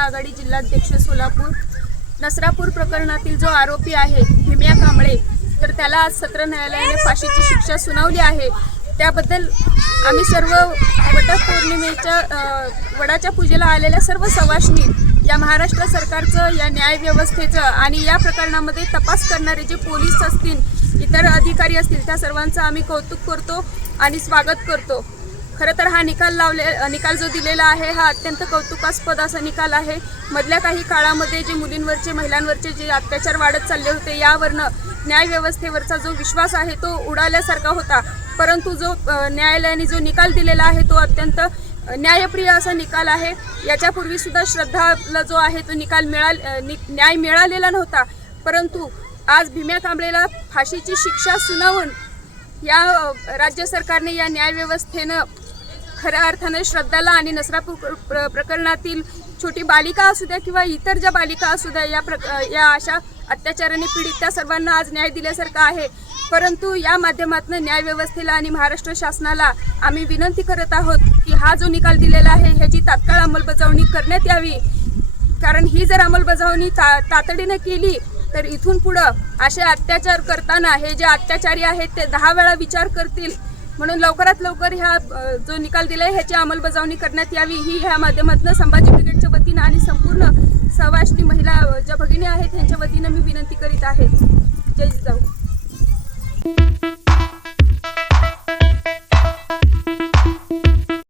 आघाडी जिल्हाध्यक्ष सोलापूर। नसरापूर प्रकरणातील जो आरोपी आहे भीम्या कांबळे, तर त्याला आज सत्र न्यायालयाने फाशीची शिक्षा सुनावली आहे। त्याबद्दल आम्ही सर्व वडाच्या पूजेला आलेल्या सर्व सवाष्णी, या महाराष्ट्र सरकारचं, या न्याय व्यवस्थेचं आणि या प्रकरणामध्ये तपास करणारे जे पोलीस असतील, इतर अधिकारी असतील, त्या सर्वांचं आम्ही कौतुक करतो आणि स्वागत करतो। खरं तर हा निकाल जो दिलेला आहे हा अत्यंत कौतुकास्पद असा निकाल आहे। मधल्या काही काळामध्ये जे मुलींवरचे, महिलांवरचे जे अत्याचार वाढत चालले होते, यावरनं न्याय व्यवस्थेवरचा जो विश्वास आहे तो उडाल्यासारखा होता। परंतु जो न्यायालयाने जो निकाल दिलेला आहे तो अत्यंत न्यायप्रिय असा निकाल आहे। याच्यापूर्वी सुद्धा श्रद्धाला जो आहे तो न्याय मिळालेला नव्हता, परंतु आज भीम्या कांबळेला फाशीची शिक्षा सुनावून या राज्य सरकारने, या न्याय व्यवस्थेनं खऱ्या अर्थाने श्रद्धाला आणि नसरापूर प्रकरणातील छोटी बालिका असू द्या किंवा इतर ज्या बालिका असू द्या, या अशा अत्याचाराने पीडित त्या सर्वांना आज न्याय दिल्यासारखा आहे। परंतु या माध्यमातून न्याय व्यवस्थेला आणि महाराष्ट्र शासनाला आम्ही विनंती करत आहोत की हा जो निकाल दिलेला आहे ह्याची तात्काळ अंमलबजावणी करण्यात यावी, कारण ही जर अंमलबजावणी तातडीने केली तर इथून पुढं असे अत्याचार करताना हे जे अत्याचारी आहेत ते 10 वेळा विचार करतील। म्हणून लवकरात लवकर ह्या जो निकाल दिलाय ह्याची अंमलबजावणी करण्यात यावी, ही ह्या माध्यमातून संभाजी ब्रिगेडच्या वतीनं आणि संपूर्ण सवाष्णी महिला ज्या भगिनी आहेत त्यांच्या वतीनं मी विनंती करीत आहे। जय जिजाऊ।